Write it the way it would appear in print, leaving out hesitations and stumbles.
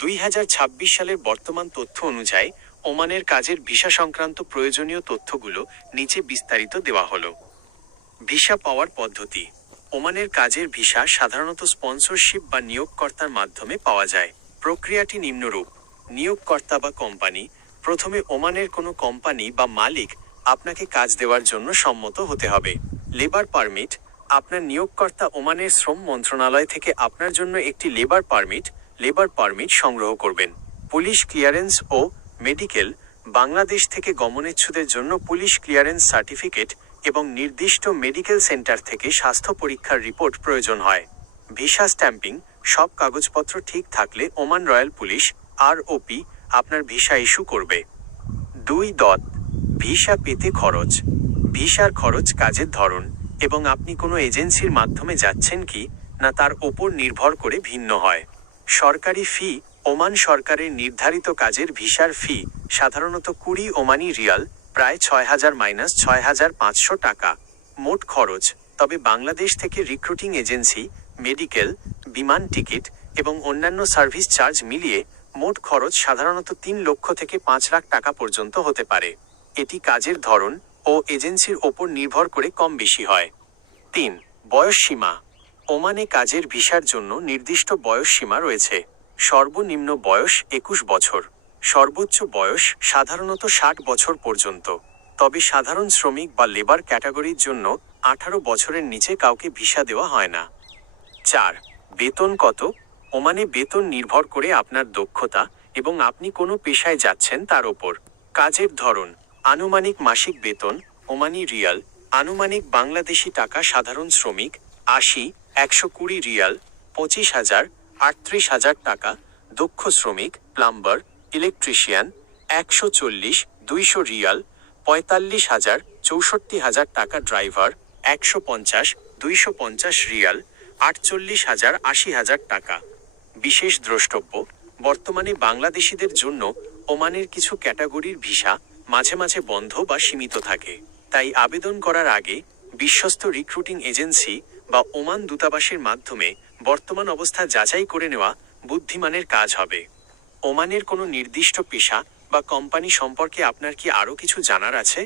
2026 সালের বর্তমান তথ্য অনুযায়ী ওমানের কাজের ভিসা সংক্রান্ত প্রয়োজনীয় তথ্যগুলো নিচে বিস্তারিত দেওয়া হলো। ভিসা পাওয়ার পদ্ধতি। ওমানের কাজের ভিসা সাধারণত স্পন্সরশিপ বা নিয়োগকর্তার মাধ্যমে পাওয়া যায়। প্রক্রিয়াটি নিম্নরূপ। নিয়োগকর্তা বা কোম্পানি। প্রথমে ওমানের কোনো কোম্পানি বা মালিক আপনাকে কাজ দেওয়ার জন্য সম্মত হতে হবে। Labour permit. আপনার নিয়োগকর্তা ওমানের শ্রম মন্ত্রণালয় থেকে আপনার জন্য একটি লেবার পারমিট সংগ্রহ করবেন। পুলিশ ক্লিয়ারেন্স ও মেডিকেল। বাংলাদেশ থেকে গমনেচ্ছুদের জন্য পুলিশ ক্লিয়ারেন্স সার্টিফিকেট এবং নির্দিষ্ট মেডিকেল সেন্টার থেকে স্বাস্থ্য পরীক্ষার রিপোর্ট প্রয়োজন হয়। Visa stumping. সব কাগজপত্র ঠিক থাকলে ওমান রয়্যাল পুলিশ ROP আপনার ভিসা ইস্যু করবে। 2. ভিসা পেতে খরচ। ভিসার খরচ কাজের ধরন এবং আপনি কোনো এজেন্সির মাধ্যমে যাচ্ছেন কি না তার ওপর নির্ভর করে ভিন্ন হয়। সরকারি ফি। ওমান সরকারের নির্ধারিত কাজের ভিসার ফি সাধারণত 20 ওমানি রিয়াল, প্রায় 6,000 - 6,500 টাকা। মোট খরচ। তবে বাংলাদেশ থেকে রিক্রুটিং এজেন্সি, মেডিকেল, বিমান টিকিট এবং অন্যান্য সার্ভিস চার্জ মিলিয়ে মোট খরচ সাধারণত 3 লক্ষ থেকে 5 লাখ টাকা পর্যন্ত হতে পারে। এটি কাজের ধরন ও এজেন্সির ওপর নির্ভর করে কম বেশি হয়। 3. বয়স সীমা। ওমানে কাজের ভিসার জন্য নির্দিষ্ট বয়স সীমা রয়েছে। সর্বনিম্ন বয়স 21 বছর। সর্বোচ্চ বয়স সাধারণত 60 বছর পর্যন্ত। তবে সাধারণ শ্রমিক বা লেবার ক্যাটাগরির জন্য 18 বছরের নিচে কাউকে ভিসা দেওয়া হয় না। 4. বেতন কত। ওমানে বেতন নির্ভর করে আপনার দক্ষতা এবং আপনি কোনো পেশায় যাচ্ছেন তার ওপর। কাজের ধরন। আনুমানিক মাসিক বেতন ওমানি রিয়াল, আনুমানিক বাংলাদেশি টাকা সাধারণ শ্রমিক 80-120 রিয়াল, 25,000 38,000 টাকা। দক্ষ শ্রমিক প্লাম্বার, ইলেকট্রিশিয়ান 140-200 রিয়াল, 45,000 64,000 টাকা। ড্রাইভার 150-250 রিয়াল, 48,000 80,000 টাকা। বিশেষ দ্রষ্টব্য। বর্তমানে বাংলাদেশিদের জন্য ওমানের কিছু ক্যাটাগরির ভিসা মাঝে মাঝে বন্ধ বা সীমিত থাকে। তাই আবেদন করার আগে বিশ্বস্ত রিক্রুটিং এজেন্সি বা ওমান দূতাবাসের মাধ্যমে বর্তমান অবস্থা যাচাই করে নেওয়া বুদ্ধিমানের কাজ হবে। ওমানের কোনো নির্দিষ্ট পেশা বা কোম্পানি সম্পর্কে আপনার কি আরও কিছু জানার আছে?